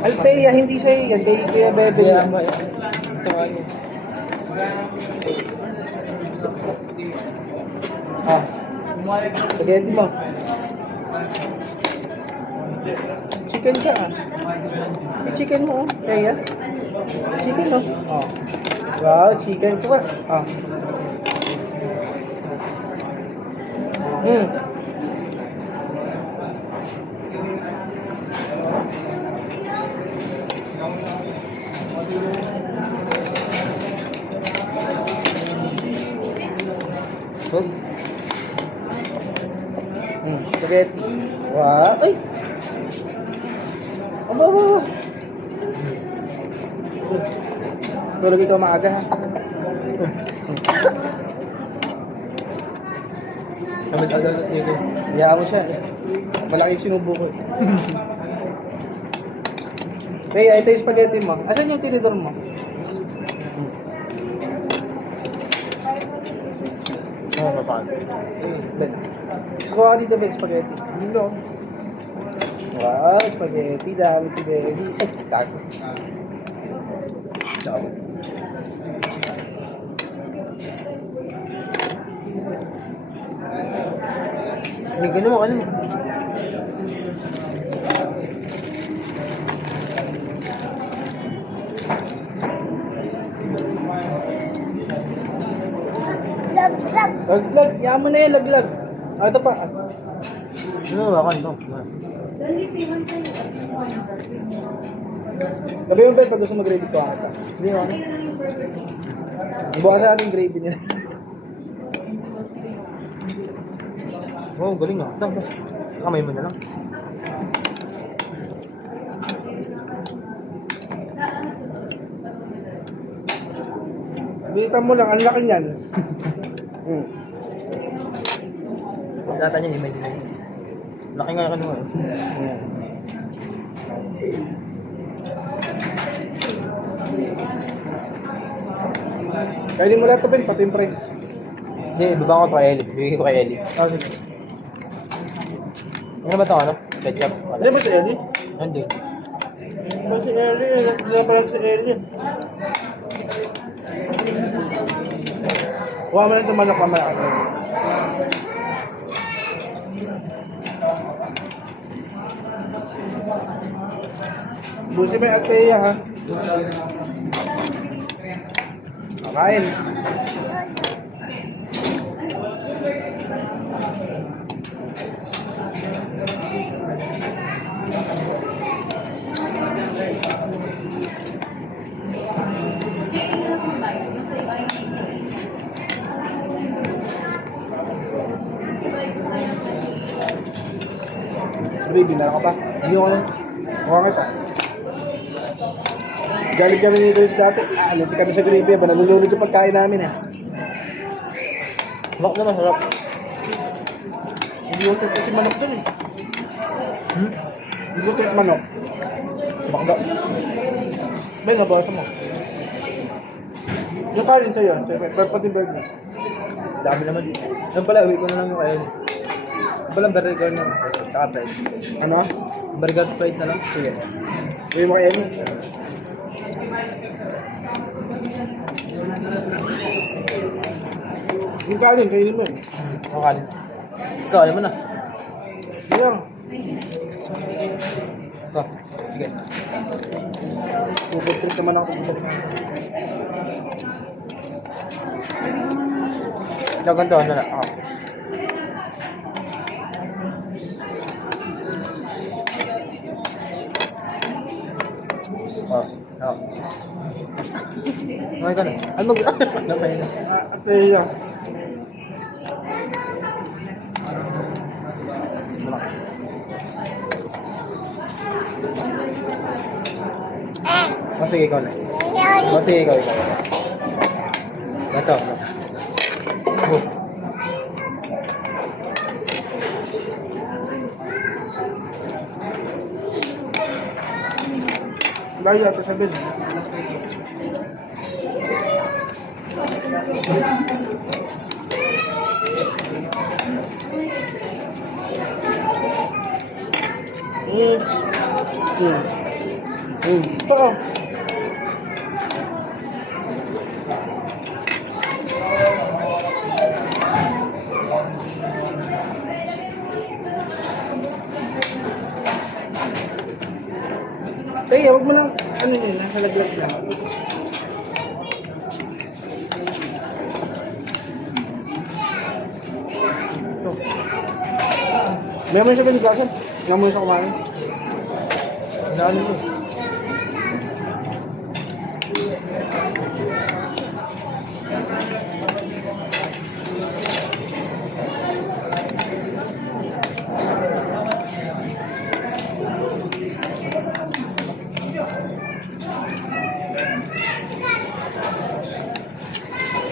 Althea, hindi siya yan. Kay Kuya Bebe Kaya yan. mo yan. Gusto nga niya. Ah, spaghetti mo. Chicken ka ah. Chicken mo oh. Kaya? Chicken oh. Oh. Wow, chicken ko ba? Ah. Hmm. Huwag. Spaghetti. Wow. Ay! Aba, aba, aba. Tulog ikaw maaga ha. Kamit agad dito. Hayaan mo siya eh. Malaking sinubo ko. Kaya ito yung spaghetti mo. Asan yung tinidor mo? Oo, mapaan. Ben. Gusto ko dito, Ben, spaghetti. Hindi. Wow, spaghetti. Dami spaghetti. Ay, tago. Ciao. Hindi ganun mo, ano mo? Laglag. Yaman na yan, laglag. Ah, ito pa. Ano, wakan to. Sabi mo, Ben, pag gusto mag-gravy ko ako. Hindi, ano? Bukas sa ating gravy nila. Wow, galing ah. Ito. Kamay mo na lang. Dita mo lang, ang laki niyan. Lata niya, may dinay. Laki nga kanina eh. Kainin mo lahat ito, Ben, pati yung price. Hindi, baba ko kay Ellie. Bibigay ko kay Ellie. Ah, sige. Ano ba ito, ano? Ketchup? Hindi ba si Ellie? Hindi. Ba si Ellie? Hindi pa lang si Ellie. Huwag mo lang ito manok mamaya. Busi mo yung Althea ha. Kain. Gravy, meron ka pa? Hindi ko alam. Huwag kita. Galing kami ni Chris dati. Aliti kami sa gravy. Nalulunod yung pagkain namin eh. Bak naman, sarap. Hindi ko trip kasi manok dun eh. Hindi ko trip manok. Bakda. Ben, nabawasan mo. Yung kanin sa'yo, pati burger. Dami naman dito. Yan pala, uwi ko na lang yung kay Ellie. Yan pala, burger na. Saka fried. Ano? Burger fried na lang. Sige. Uwi mo kay Ellie. Yung kanin, kainin mo eh. Ako kanin. Ikaw, alam mo na. Yan. Ito. Sige. Pupod trip naman ako. Ito, ganito. Ano na? Ako. Oh. Oh. Okay ka na. Ano mag... Napay na. Althea. Oh, sige, ikaw na. Oh, sige, ikaw. Ito. Oh. Layo ito sa bed. Ito oh. Kaya, huwag mo lang, ano yun, nakalaglag lang. Ito. Meron mo siya pinigasan. Nga mo siya kumain. Ano mo?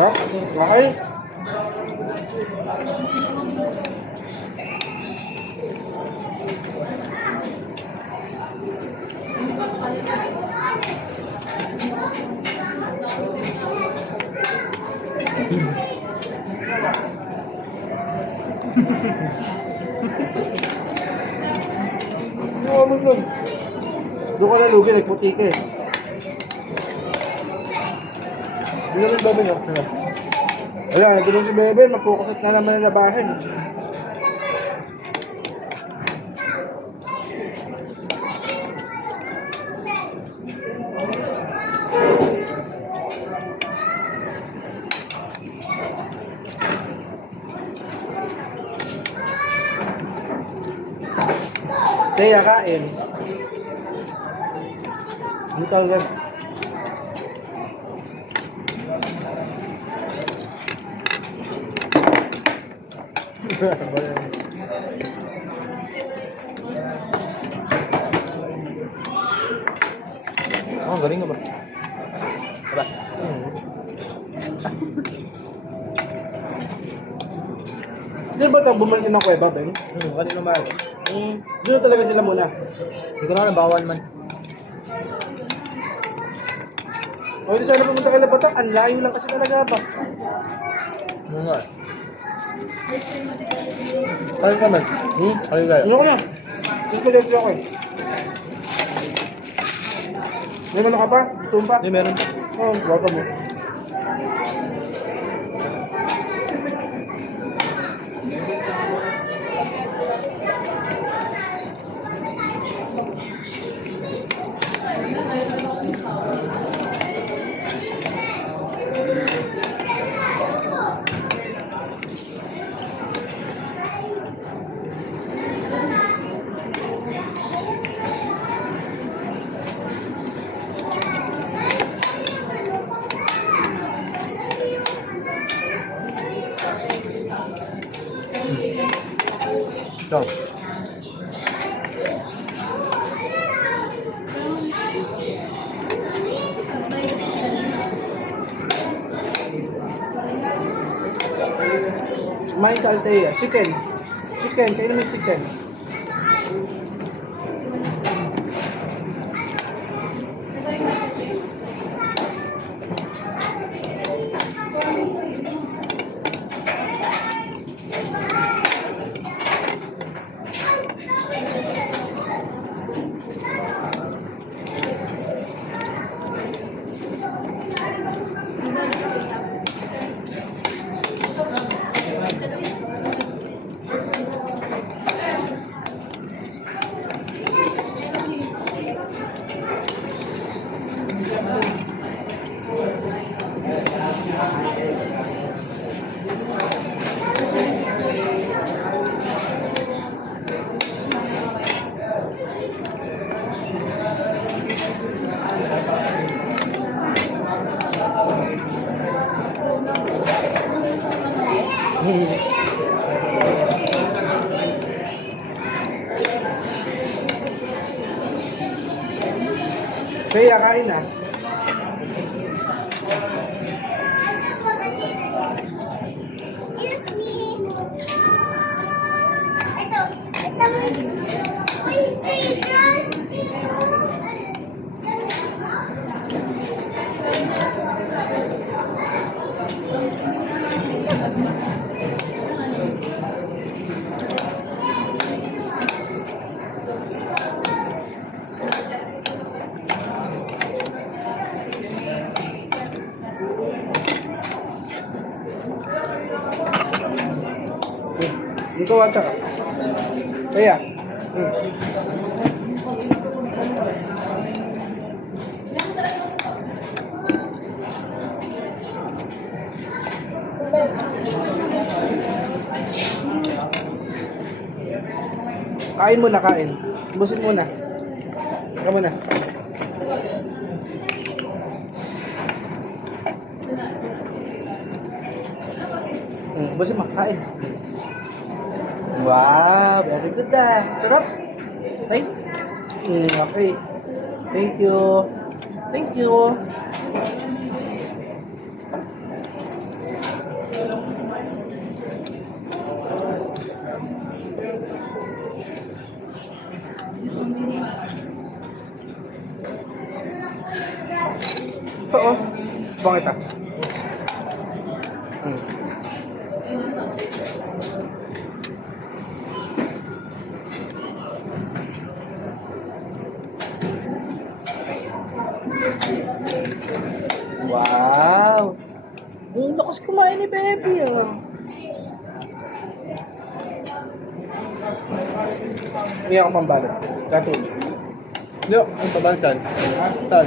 Oh, okay. Yung ano nun? Doon ka nalugi, nagputi ka eh. Hindi naman babay ako. Ayan, nagulong si Bebe, mapukusot na naman na labahin. Kaya kain. Ano talaga? Oh, galing ka ba? Tara. Di ba ito bumalik ng kuweba, Ben? Kanino ba? Doon na talaga sila muna. Hindi ko na bawal man. O, di sana pumunta kay Labata. Ang layo lang kasi talaga ba? Ano nga? Kain ka man. Kain kayo. Ano ka na? Gusto ko dito ako eh. May ano ka pa? Gusto mo pa? Hindi, meron. Oo, baka mo. Ito. Kumain ka Althea. Chicken. Chicken. Kainin mo yung chicken. Kaya kain na. Magkawata ka. Kaya. Kain mo na, kain. Ubusin mo na. Ikaw mo na. Ubusin mo, kain. Wow, very good ah. Sarap. Ay. Okay. Thank you. Thank you. Oo. Bakit ah? Wow! Ang lakas kumain ni Baby ah. Hindi ako pambalot. Katulad. Hindi, ang pabantan. Saan?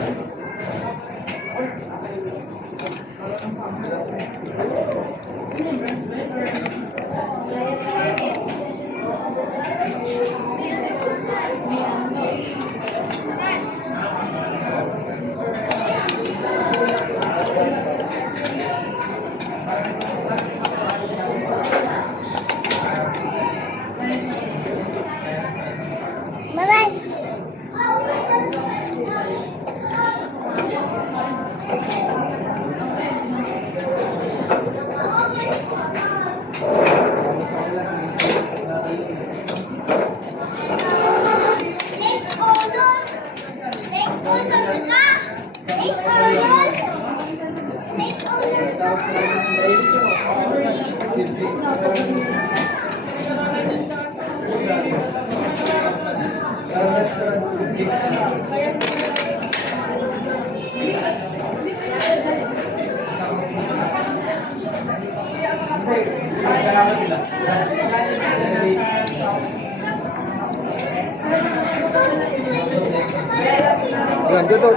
Yan, ito.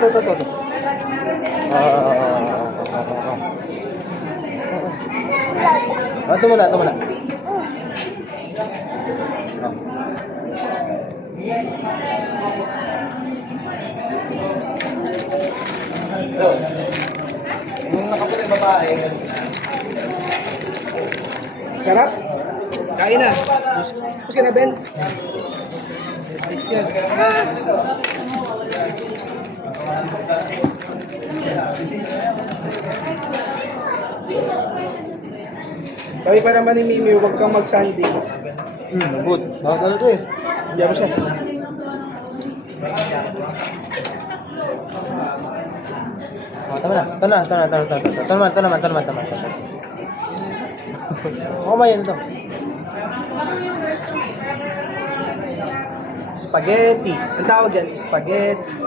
Ito muna. Yung nakapuling babae. Sarap. Kain na. Tapos ka na, Ben. Ayos yan. Sabi pa naman ni Mimi, huwag kang mag-sanding. Good. Bakit ito eh? Hindi ako siya. Tama na. Kumain ito. Spaghetti. Ang tawag yan, spaghetti.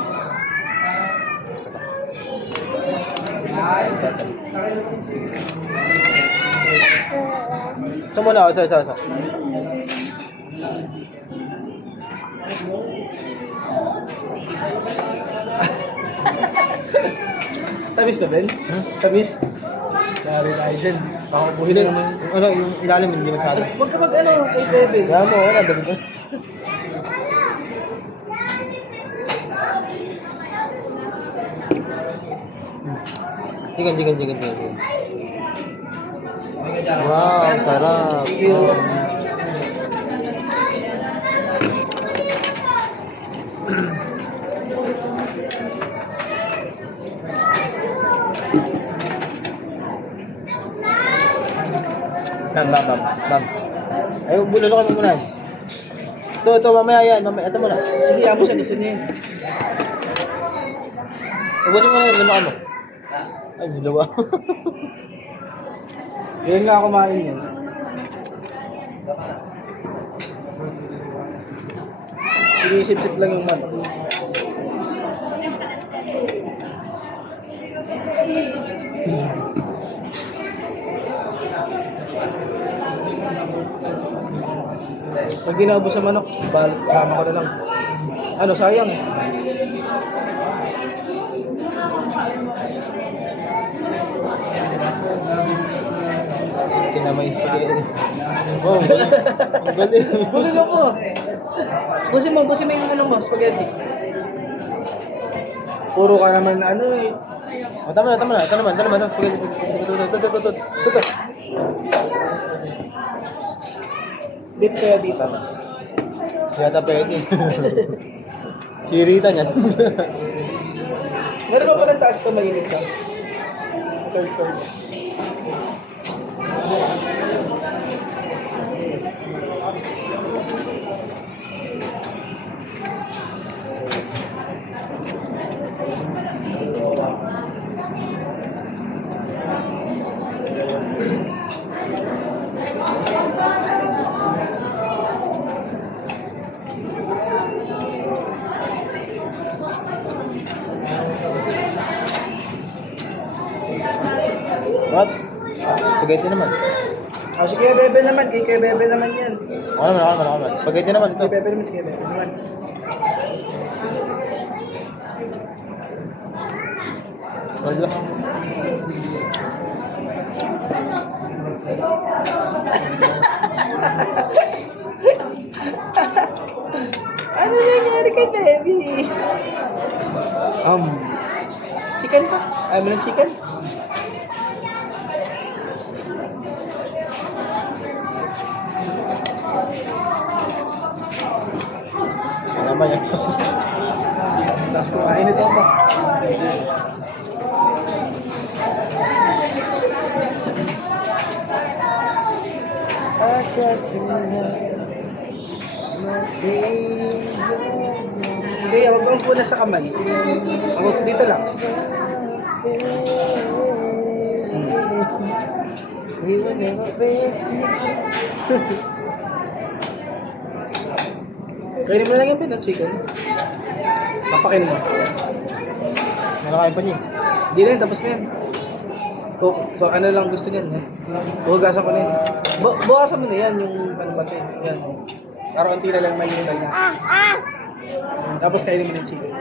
Ito muna, ito. Tamis na, Ben? Tamis? Dari tayo dyan. Baka buhin na. Yung ilalim hindi masyado. Huwag ka mag-ano kay Bebe. Kaya mo, wala, dabi ko. Jigan. Wow, sarap. Ma'am. Ay, bulalo ka muna. Ito, mamaya yan. Ito muna. Sige, amo siya. Gusto niya yun. Ubusin mo na yun, bulalo mo. Ay, dalawa. Ngayon nga kumain yan. Sinisip-sip lang yung manok. Pag di naubos sa manok, sama ko na lang. Ano, sayang eh. Kinamay spaghetti. Wow, ang galing. Bulig ako. Busin mo yung ano mo, spaghetti. Puro ka naman ano eh. Oh, tama na. Ito naman. Spaghetti. Tuto. Dip kaya dito. Yata pwede. Sirita niyan. Meron ba palang taas to mainit ka? Third. What? Spaghetti naman. Oh, sige, bebe naman. Kay bebe naman yan. Ako naman. Spaghetti naman ito. Kay bebe naman, sige, bebe naman. Wala. Ano nangyari kay baby? Chicken pa? Ayaw mo ng chicken? Ano naman yan? Tapos kumain ito pa. Hindi, wag mong puna sa kamay. Ako, dito lang. Kainin mo na lang yung peanut chicken. Papakin mo. Nalakain pa niya. Hindi na yun, tapos na yan. So ano lang gusto niyan, eh? Buhugasan ko na yan. Bukasan mo na yan, yung ano ba ito, yan. Para konti na lang may hinta niya. Tapos kainin mo na yung chicken.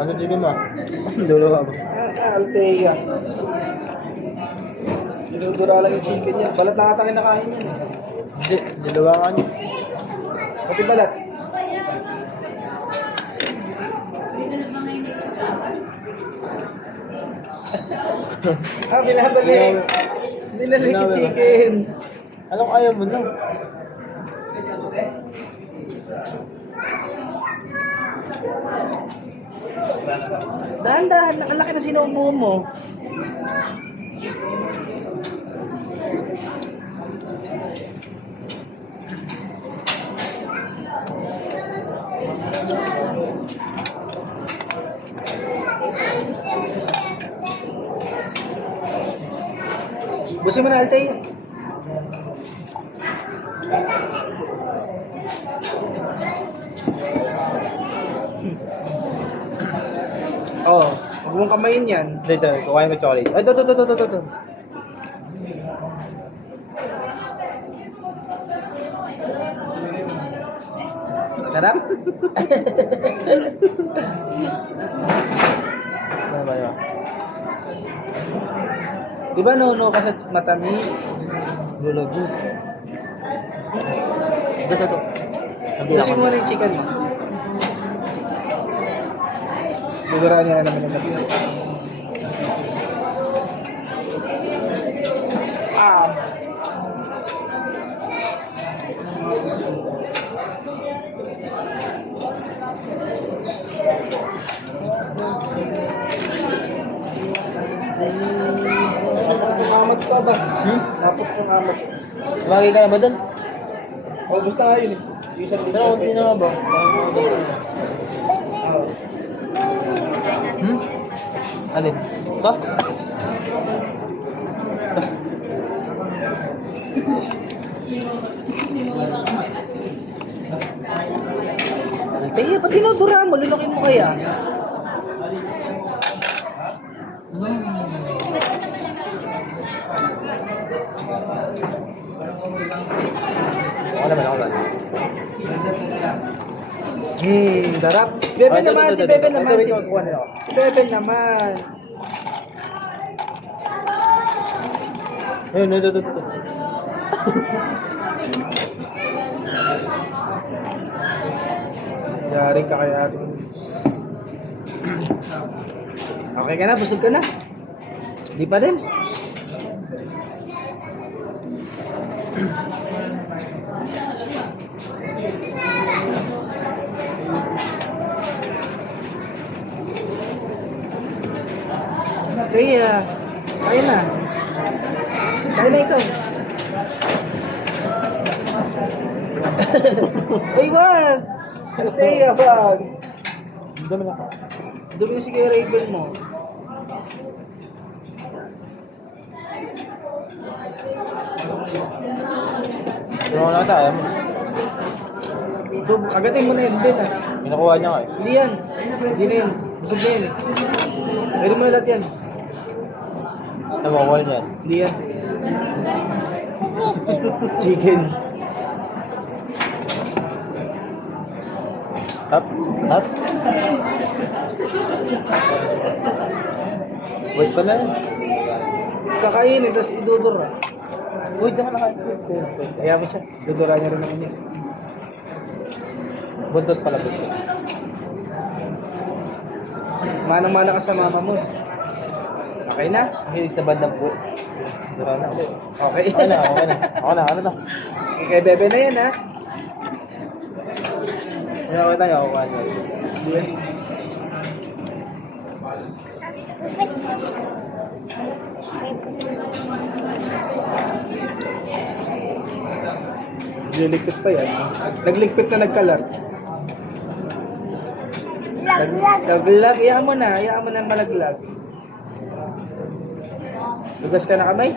Ano din mo? Dalawa ba? Altea. Dinudura lang yung chicken yan. Balat na ata kinakain yan. Hindi, dalawa nga niya. Pati balat. Binabalik. Binalik yung chicken. Alam ko ayaw mo lang. Dahan-dahan, ang laki na sinubo mo. Gusto mo na Altay? Oh, huwag mong kamayin yan. Dito, kukain ko chocolate. Ay, ito. Sarap? Ano ba yun? Di ba no ka sa matamis? Lulagot. Ito. Gusto mo na yung chicken mo. Duduraan niya na naman yung natin. Dapat kong amat ka ba? Dapat kong amat. Sumagi ka na ba doon? O, basta nga yun eh. Isang Pero hindi na nga ba? Alin? Ito? Eh, ba't dinudura mo? Lunukin mo kaya? Ako naman, ako naman. Sarap. Bebe Ah, naman, ito, si ito, Bebe ito. naman. Ito, Si wait, kukuha nila ako. si Bebe naman. Ayun, ito. Yaring ka kaya ate. Okay ka na? Busog ka na? Di pa rin? Kaya, kaya na. Kaya na ikaw. Ay, wag! Kaya, wag! Dami na. Dumi na si Kuya Raven mo. Pero ako na tayo. So, kagatin mo na yun, Ben, ah. Pinakuha niya nga eh. Hindi yan. Hindi na yun. Busog na yan. Meron mo na lahat yan. Nakuha niya. Hindi yan. Chicken. Up. Wait pala yun. Kakainin, tapos idudura. Wait, diyan ka nakain. Kaya mo siya. Idudura niya rin naman yan. Bundot pala, bundot. Manang-mana ka sa mama mo. Okay na? Mahilig sa bandang po. Dura na. Okay. Okay na. Ano to? Kay Bebe na yan, ha? Pinakuha tayo, kukuha niya. Hindi yan. Liligpit pa yan. Nagligpit na nagkalat. Naglag. Iyaan mo na malaglag. Lugas ka na kamay?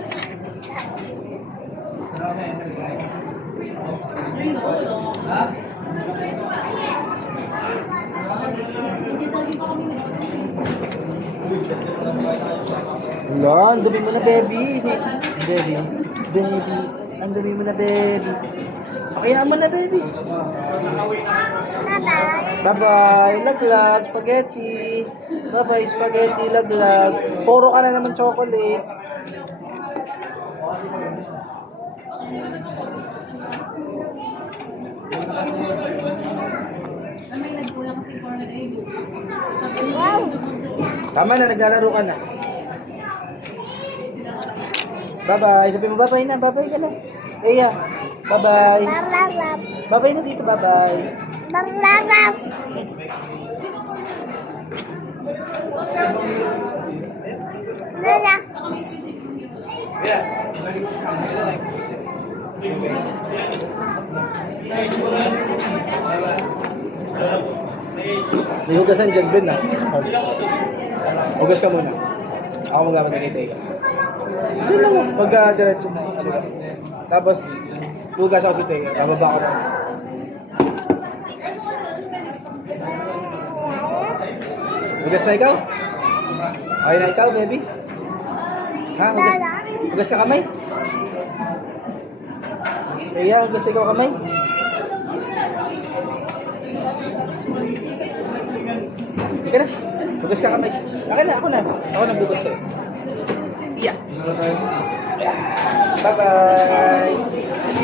Wala, ang dumi mo na, baby. Baby. Ang dumi mo na, baby. Kaya mo na, baby. Bye-bye. Laglag, spaghetti. Bye-bye, spaghetti, laglag. Puro ka na naman chocolate. Tama na, naglalaro ka na. Bye-bye. Sabi mo, bye-bye na. Bye-bye ka na. Eya, bye-bye. Bye-bye na dito, bye-bye. May hugasan dyan, Ben, ha? Hugas ka muna. Ako magamit ng itay ka. Yun lang mo. Pagka-diretso na. Tapos, hugas ako si Teo. Bababa ko na. Hugas na ikaw? Okay na ikaw, baby? Ha? Hugas ka kamay? Kaya, hugas ikaw kamay? Sige na. Hugas ka kamay. Akin na, ako na. Ako na bukod sa'yo. Yeah. Bye-bye.